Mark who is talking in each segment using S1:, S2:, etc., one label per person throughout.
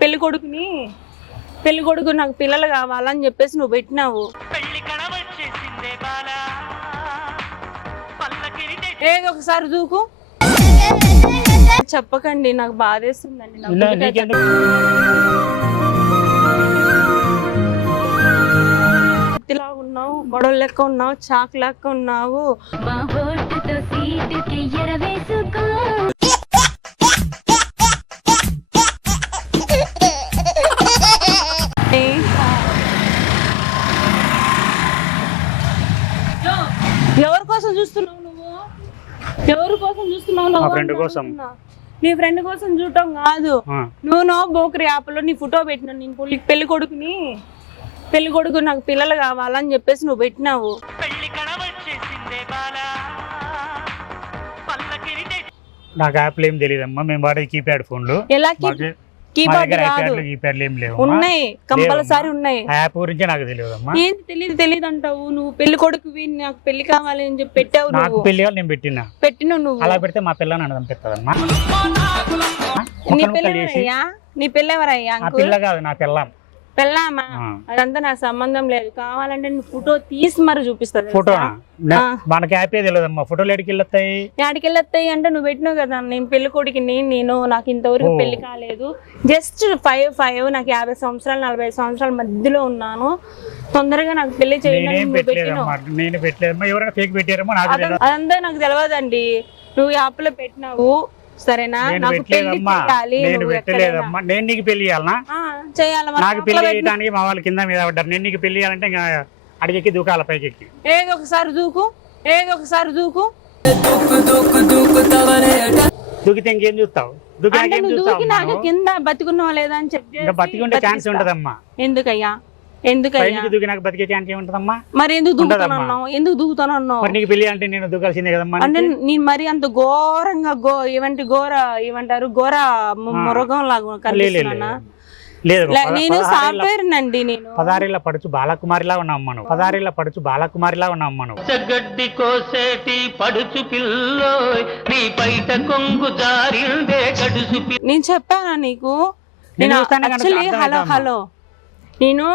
S1: పెళ్ళి కొడుకుని పెళ్ళి కొడుకు నాకు పిల్లలు కావాలని చెప్పేసి నువ్వు పెట్టినావు. ఏదో ఒకసారి దూకు. చెప్పకండి నాకు బాధేస్తుందండి. కత్తిలా ఉన్నావు గొడవ లెక్క ఉన్నావు చాక్ లెక్క ఉన్నావు. ఎవరి కోసం చూస్తున్నావు? అని
S2: కోసం.
S1: నీ ఫ్రెండ్ కోసం చూడటం కాదు. నువ్వు నో బోకరి యాప్లో నీ ఫోటో పెట్టినా నేను పెళ్ళి కొడుకుని పెళ్ళి కొడుకు నాకు పిల్లలు కావాలని చెప్పేసి నువ్వు పెట్టినావు.
S2: నాకు యాప్లు ఏం తెలియదమ్మా మేము వాడే కీప్యాడ్ ఫోన్లు.
S1: ఎలా ఉన్నాయి కంపల్సరీ ఉన్నాయి.
S2: ఆ యాప్ గురించి నాకు తెలియదమ్మా.
S1: ఏంటి తెలియదు తెలియదు అంటావు నువ్వు పెళ్ళి కొడుకువి నాకు పెళ్ళి కావాలి అని చెప్పి పెట్టావు
S2: నాకు పెళ్ళి కావాలి నేను పెట్టినా.
S1: పెట్టినావు నువ్వు.
S2: అలా పెడితే మా పిల్లని అనడం పెద్దదమ్మా
S1: నీ పిల్ల ఎవరయ్యా నీ పిల్ల ఎవరయ్యా
S2: ఆ
S1: అంకుల్?
S2: పిల్ల కాదు నా పిల్లం.
S1: పెళ్ళామా. అదంతా నాకు సంబంధం లేదు. కావాలంటే నువ్వు ఫోటో తీసి మరి చూపిస్తుంది
S2: ఫోటో. మనకి యాపే తెలియదమ్మా ఫోటోలు ఎడికి వెళ్ళొస్తాయి
S1: అంటే నువ్వు పెట్టినావు కదా నేను పెళ్ళి కొడుకుని నేను నాకు ఇంతవరకు. పెళ్ళి కాలేదు. జస్ట్ ఫైవ్ ఫైవ్ నాకు యాభై సంవత్సరాలు నలభై సంవత్సరాల మధ్యలో ఉన్నాను. తొందరగా నాకు పెళ్ళి చేయండి
S2: పెట్టారేమో నాకు తెలియదు
S1: అదంతా అదంతా నాకు తెలియదండి నువ్వు యాప్లో పెట్టినావు. సరేనా?
S2: నేను
S1: నాకు
S2: పెళ్ళి
S1: చేయాలి
S2: నేను. పెట్టలేదమ్మా. నేను నీకు పెళ్ళి చేయాలనా?
S1: ఆ, చేయాలి మరి.
S2: నాకు
S1: పెళ్ళి
S2: చేయడానికి మా వాళ్ళు కింద మీద పడ్డారు. నేను నీకు పెళ్ళి చేయాలంటే ఇంకా అడిగెక్కి దూకాల పైకి ఎక్కి
S1: ఏదో ఒకసారి దూకు. ఏదో ఒకసారి దూకు.
S2: దూకితే ఇంకేం చూస్తావు? దూకి
S1: అంటే
S2: నాకేం
S1: నువ్వు
S2: చూస్తావు
S1: దూకి నాకు కింద బతుకున్నావా లేదా అని చెక్
S2: ఇంకా బతికుండే ఛాన్స్ ఉంటదమ్మా
S1: ఎందుకయ్యా?
S2: బతికే ఛాన్స్ ఏముంటదమ్మా?
S1: మరి ఎందుకు. దూకుతానన్నావు? ఎందుకు దూకుతానన్నావు?
S2: మరి నీకు పెళ్ళి అంటే నేను దూకాల్సిందే కదమ్మా
S1: అంటే
S2: నీకు?
S1: నేను మరి అంత ఘోరంగా గో ఏమంటే ఘోర ఏమంటారు? ఘోర. మృగం లాగా నేను సాఫ్ట్వేర్ నండి నేను.
S2: పదహారేళ్ళ పడుచు బాలకుమారిలా ఉన్నాం మనం పదహారేళ్ళ పడుచు బాలకుమారిలా ఉన్నాం మనం
S3: గడ్డి కోసేటి పడుచు పిల్లోయ్ నీ బయట కొంగు జారిందే గడుసు పిల్ల
S1: నేను చెప్పానా నీకు?
S2: నేను
S1: హలో. హలో. నేను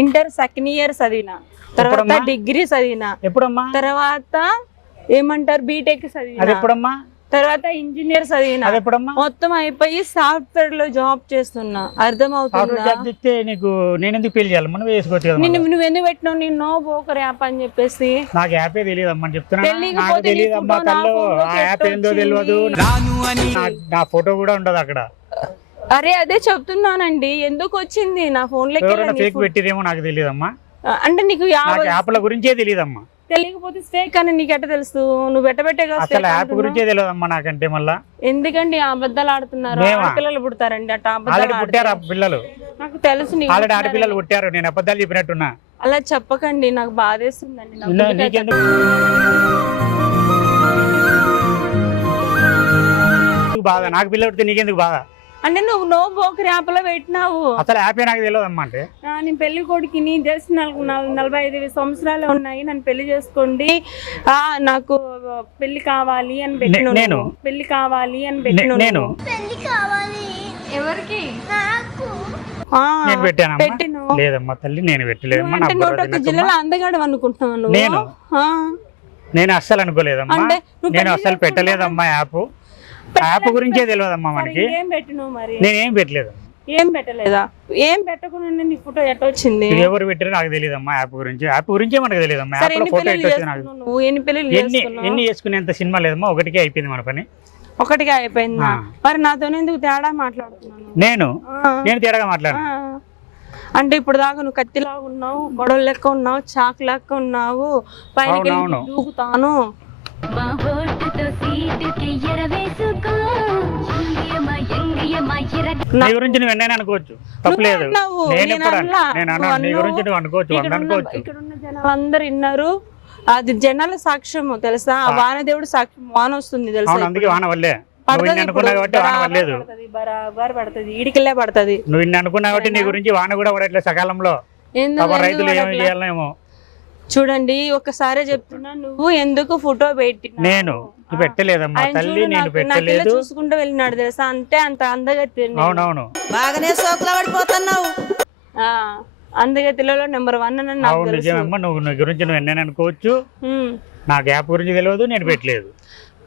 S1: ఇంటర్ సెకండ్ ఇయర్ చదివిన తర్వాత? డిగ్రీ చదివిన
S2: ఎప్పుడమ్మా?
S1: తర్వాత ఏమంటారు బీటెక్ చదివిన
S2: ఎప్పుడమ్మా?
S1: తర్వాత ఇంజనీర్ చదివిన మొత్తం అయిపోయి సాఫ్ట్వేర్లో జాబ్ చేస్తున్నా.
S2: జాబ్ చెప్తే నీకు నేను ఎందుకు పెళ్ళి చేయాలి? మనం వేసుకోవచ్చు
S1: నిన్ను. నువ్వు ఎందుకు పెట్టినావు? నేను నో బోకర్ యాప్ అని చెప్పేసి.
S2: నాకు యాపే తెలియదు అమ్మా చెప్తున్నా. తెలియదు.
S1: నా
S2: ఫోటో కూడా ఉండదు అక్కడ.
S1: అరే అదే చెప్తున్నానండి. ఎందుకు వచ్చింది? నా ఫోన్లోకి
S2: ఫేక్ పెట్టిరేమో నాకు తెలియదు అమ్మా
S1: అంటే నీకు
S2: యాప్ల గురించే తెలియదమ్మా.
S1: తెలియకపోతే ఫేక్ అని నీకు ఎట్ట తెలుసు? నువ్వు
S2: అసలు
S1: fake
S2: యాప్. గురించే తెలియదు అమ్మా నాకంటే మళ్ళా.
S1: ఎందుకండి అబద్ధాలు ఆడుతున్నారు?
S2: మేమా?
S1: ఆడపిల్లలు పుడతారండి అట్ట అబద్ధాలు
S2: పుట్టారు. పిల్లలు.
S1: నాకు తెలుసు
S2: ఆల్రెడీ. ఆడపిల్లలు పుట్టారు. నేను అబద్ధాలు చెప్పినట్టున్నా.
S1: అలా చెప్పకండి నాకు బాధేస్తుందండి.
S2: బాధ? నాకు పిల్ల పుడితే నీకెందుకు బాధ?
S1: అంటే నువ్వు నో బోకర్ యాప్లో పెట్టినావు.
S2: అసలు యాపే నాకు తెలియదు అమ్మా అంటే
S1: ఆ, నేను పెళ్ళి కొడుకుని జస్ట్ నలభై ఐదు సంవత్సరాలు ఉన్నాయి. నన్ను పెళ్ళి చేసుకోండి. ఆ నాకు పెళ్ళి కావాలి అని పెట్టిన
S2: నేను?
S1: పెళ్ళి కావాలి అని పెట్టిన
S2: నేను.
S4: ఎవరికి?
S2: నేను పెట్టానమ్మా.
S1: పెట్టిను.
S2: లేదమ్మా తల్లి నేను పెట్టలేదమ్మా
S1: అంటే
S2: నాకు
S1: నూట. జిల్లాలో అందగాడు అనుకుంటున్నావు నువ్వు?
S2: నేను?
S1: ఆ.
S2: నేను అస్సలు అనుకోలేదమ్మా. నేను
S1: పెళ్ళి
S2: అస్సలు పెట్టలేదమ్మా యాప్. యాప్ గురించే తెలియదమ్మా మనకి.
S1: ఏం పెట్టినావు మరి?
S2: నేనేం పెట్టలేదు.
S1: ఏం పెట్టలేదా? ఏం పెట్టకుండా నీ ఫోటో ఎట్ట వచ్చింది?
S2: ఎవరు పెట్టారో నాకు తెలియదమ్మా యాప్ గురించి. యాప్ గురించే మనకు తెలియదమ్మా
S1: యాప్లో
S2: ఫోటో ఎట్లా వచ్చింది నాకు
S1: నువ్వు? ఎన్ని పెళ్ళిళ్ళు
S2: ఎన్ని
S1: చేసుకున్నావు?
S2: ఎన్ని చేసుకునేంత సినిమా లేదమ్మా. ఒకటికే అయిపోయింది మన పని.
S1: ఒకటిగా అయిపోయిందా. మరి నాతో ఎందుకు తేడా మాట్లాడుతున్నాను
S2: నేను. నేను తేడాగా మాట్లాడు
S1: ఆ. అంటే ఇప్పుడు దాకా నువ్వు కత్తిలాగా ఉన్నావు గొడవ లెక్క ఉన్నావు చాక్ లెక్క ఉన్నావు పైన. దూకుతాను.
S4: ఎరవేసుకో. ఎంగియమ్మ ఎంగియమ్మ ఎర
S2: నీ గురించి నువ్వు ఎన్నైనా అనుకోవచ్చు. తప్పలేదు
S1: అన్నావు,
S2: నేను
S1: నేను
S2: ఎప్పుడు
S1: అనలా.
S2: నేను
S1: నువ్వు
S2: అన్నాను నీ. గురించి నువ్వు అనుకోవచ్చు
S1: ఇక్కడ
S2: వంద
S1: ఉన్న
S2: అనుకోవచ్చు.
S1: ఇక్కడ ఉన్న జనాలందరూ విన్నారు. అది జనాల సాక్ష్యము తెలుసా? ఆ. వానదేవుడు సాక్ష్యం వాన వస్తుంది తెలుసా
S2: అవును అందుకే వాన వల్లే. నువ్వు
S1: పడుతుంది
S2: ఇన్ని అనుకున్నావు కాబట్టి వాన
S1: బరాబర్
S2: వల్లేదు.
S1: పడుతుంది, బరాబర్ పడుతుంది. ఈడికెళ్ళే పడుతుంది.
S2: నువ్వు ఇన్ని అనుకున్నావు కాబట్టి నీ గురించి వాన కూడా పడట్లేదు సకాలంలో.
S1: ఎందుకు
S2: పాపం
S1: ఎందుకు
S2: రైతులు ఏమి
S1: పడట్లా?
S2: చేయాలనేమో
S1: చూడండి ఒక్కసారి చెప్తున్నా నువ్వు ఎందుకు ఫోటో పెట్టి
S2: నేను పెట్టలేదమ్మా తల్లి నేను పెట్టలేదు.
S1: చూసుకుంటూ వెళ్ళినాడు తెలుసా? అంటే అంత అందగతి
S2: అవునవును.
S5: బాగానే సోకుల పడిపోతున్నావు.
S1: అందగతిలో నెంబర్ వన్ అని
S2: అవును నిజమమ్మా నువ్వు నీ గురించి నువ్వు ఎన్నైనా అనుకోవచ్చు. నా గ్యాప్ గురించి తెలియదు నేను పెట్టలేదు.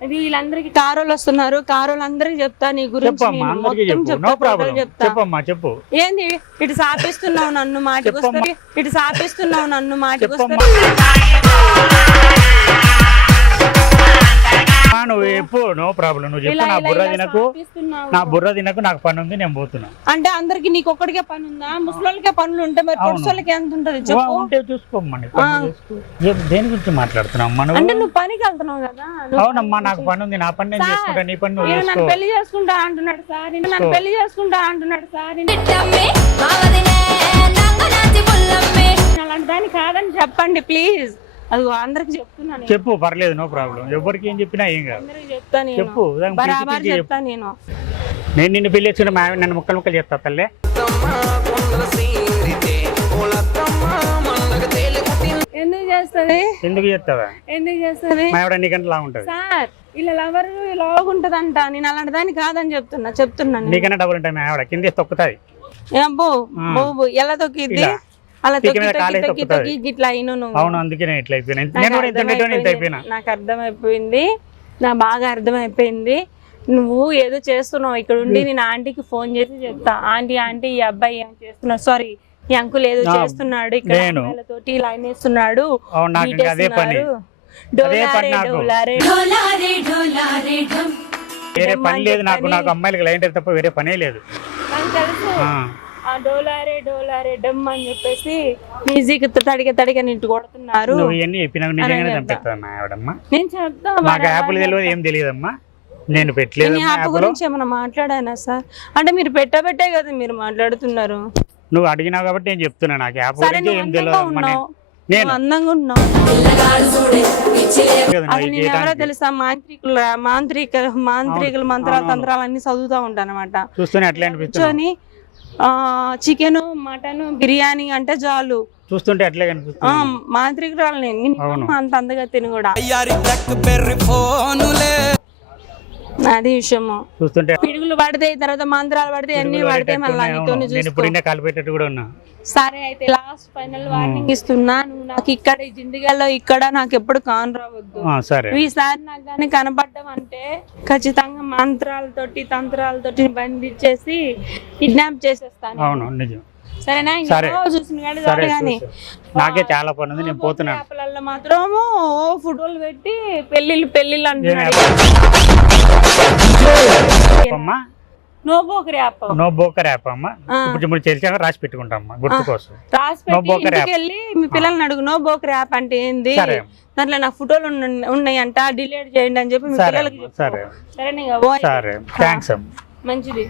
S1: ఇది వీళ్ళందరికి కారోలు వస్తున్నారు. కారోలు అందరికి చెప్తా నీ గురించి
S2: చెప్పమ్మా చెప్పు.
S1: ఏంది? ఇటు సాపిస్తున్నావు నన్ను. వస్తే ఇటు సాపిస్తున్నావు నన్ను మాటికి
S2: చెప్పు నో ప్రాబ్లం నువ్వు చెప్పు నా బుర్ర తినకు. నా బుర్ర తినకు నాకు పని ఉంది నేను పోతున్నా.
S1: అంటే అందరికి నీకు ఒక్కడికే పని ఉందా? ముసలోళ్ళకే పనులు ఉంటే మరి. పొడుసోళ్ళకి ఎంత ఉంటది?
S2: ఉంటే చూసుకోమ్మా నీ పని చేసుకో. ఏ- దేని గురించి మాట్లాడుతున్నావు అమ్మా
S1: అంటే
S2: నువ్వు
S1: పనికి వెళ్తున్నావు కదా.
S2: అవునమ్మా నాకు పని ఉంది నా పని నేను చేసుకుంటా నీ పని నువ్వు
S1: నన్ను పెళ్ళి చేసుకుంటా అంటున్నాడు సార్. నన్ను. పెళ్ళి చేసుకుంటా అంటున్నాడు సార్. అలాంటి దాన్ని కాదని చెప్పండి ప్లీజ్ అది అందరికి చెప్తున్నాను నేను.
S2: చెప్పు పర్లేదు నో ప్రాబ్లం ఎవరికి ఏం చెప్పినా ఏం కాదు.
S1: అందరికి చెప్తా నేను.
S2: చెప్పు దానికి పిచ్చి
S1: బరాబర్
S2: పిచ్చి చెప్పు
S1: చెప్తా నేను.
S2: నేను నిన్ను పెళ్ళి చేసుకుంటే మా ఆవిడ నన్ను ముక్కలు ముక్కలు చేస్తా తల్లే.
S1: ఎందుకు చేస్తుంది?
S2: ఎందుకు చేస్తావా?
S1: ఎందుకు చేస్తుంది?
S2: మా ఆవిడ నీకంటే లా ఉంటుంది
S1: సార్ ఇలా లవర్ లాగుంటదంట. నేను అలాంటి దాన్ని కాదని చెప్తున్నా చెప్తున్నాను
S2: నీకన్నా డబ్బులు ఉంటాయి మా ఆవిడ. కింద తొక్కుతాయి ఆ.
S1: బోబు ఎలా తొక్కిద్ది. అలా అయిన నువ్వు.
S2: అవును అందుకే నేను ఇట్లా అయిపోయినా.
S1: నాకు
S2: నేను కూడా ఇంత ఉండేటోని ఇంత
S1: అర్థమైపోయింది.
S2: అయిపోయినా.
S1: నాకు అర్థమైపోయింది. నా బాగా అర్థమైపోయింది. నువ్వు ఏదో చేస్తున్నావు ఇక్కడ ఉండి నేను ఆంటీకి ఫోన్ చేసి చెప్తా. ఆంటీ ఆంటీ ఈ అబ్బాయి ఏం చేస్తున్నాడు? సారీ ఈ అంకుల్ ఏదో చేస్తున్నాడు ఇక్కడ. అమ్మాయిలతోటి లైన్ వేస్తున్నాడు.
S2: అవును నాకు ఇంకా అదే పని. అదే పని
S1: డోలారే
S2: నాకు.
S1: డోలారే.
S4: ఢోలారే ఢోలారే ఢమ్
S2: వేరే పని లేదు నాకు? నాకు అమ్మాయిలకి లైన్ తప్ప వేరే పనే లేదు.
S1: నాకు తెలుసు. డోలారే డోలారే డమ్ అని చెప్పేసి మ్యూజిక్ తడిగ తడిగ నింటు కొడుతున్నారు.
S2: నువ్వు ఇవన్నీ చెప్పినావు నిజంగానే. చంపిస్తాను ఆవిడమ్మ
S1: నేను చెప్తా
S2: నాకు యాప్లు తెలియదు. ఏం తెలియదమ్మా? నేను పెట్టలేదు
S1: యాప్ గురించి ఏమైనా మాట్లాడానా సార్? అంటే మీరు పెట్టబెట్టే కదా మీరు మాట్లాడుతున్నారు.
S2: నువ్వు అడిగినావు కాబట్టి నేను చెప్తున్నా నాకు యాప్ గురించి ఏం తెలియదు నేను.
S1: అందంగా ఉన్నావు. అసలు నేను ఎవరో. తెలుసా? మాంత్రికుల మాంత్రిక మాంత్రికులు మంత్రాలు. తంత్రాలు అన్ని చదువుతూ ఉంటాను అనమాట
S2: చూస్తూనే అట్లే అనిపిస్తుంది.
S1: చికెన్ మటన్ బిర్యానీ అంటే చాలు.
S2: చూస్తుంటే అట్లే కనిపిస్తుంది.
S1: మాంత్రికురాలు నేను. అంత అందగా తిని కూడా. అది విషయము.
S2: చూస్తుంటే
S1: పిడుగులు పడితే తర్వాత మంత్రాలు పడితే అన్ని పడితే మళ్ళీ
S2: పడేటట్టున్నాయి,
S1: నీతో
S2: అవును. నేను
S1: చూసుకో
S2: ఇప్పుడు ఇంకా కాలు పెట్టేట్టు కూడా ఉన్నా.
S1: సరే అయితే లాస్ట్ ఫైనల్ వార్నింగ్ ఇస్తున్నా. నువ్వు నాకు ఇక్కడ ఈ జిందగీలో ఇక్కడ నాకు ఎప్పుడు కాన్ రావద్దు. ఈసారి నాకు కానీ కనపడ్డం అంటే ఖచ్చితంగా మంత్రాలతోటి తంత్రాలతోటి బంధించేసి కిడ్నాప్ చేసేస్తాను.
S2: అవును నిజం.
S1: సరేనా?
S2: సరే. నాకే చాలా పని ఉంది నేను పోతున్నాను
S1: మాత్రము ఫోటోలు పెట్టి పెళ్ళిళ్ళు పెళ్ళిళ్ళు అంటున్నాడు.
S2: అమ్మా
S1: no broker app.
S2: No broker app అమ్మా.
S1: ఆ.
S2: ఇప్పుడు ఇప్పుడు తెలిసాక రాసి పెట్టుకుంటాం అమ్మా గుర్తు కోసం
S1: రాసి పెట్టి వెళ్ళి మీ పిల్లల్ని అడుగు నో బోకరి యాప్ అంటే ఏంది? దాంట్లో నా ఫోటోలు ఉన్న- ఉన్నాయంట డిలీట్ చేయండి అని చెప్పి మీ
S2: సరే
S1: పిల్లలకి
S2: సరే. థ్యాంక్స్ అమ్మా.
S1: మంచిది.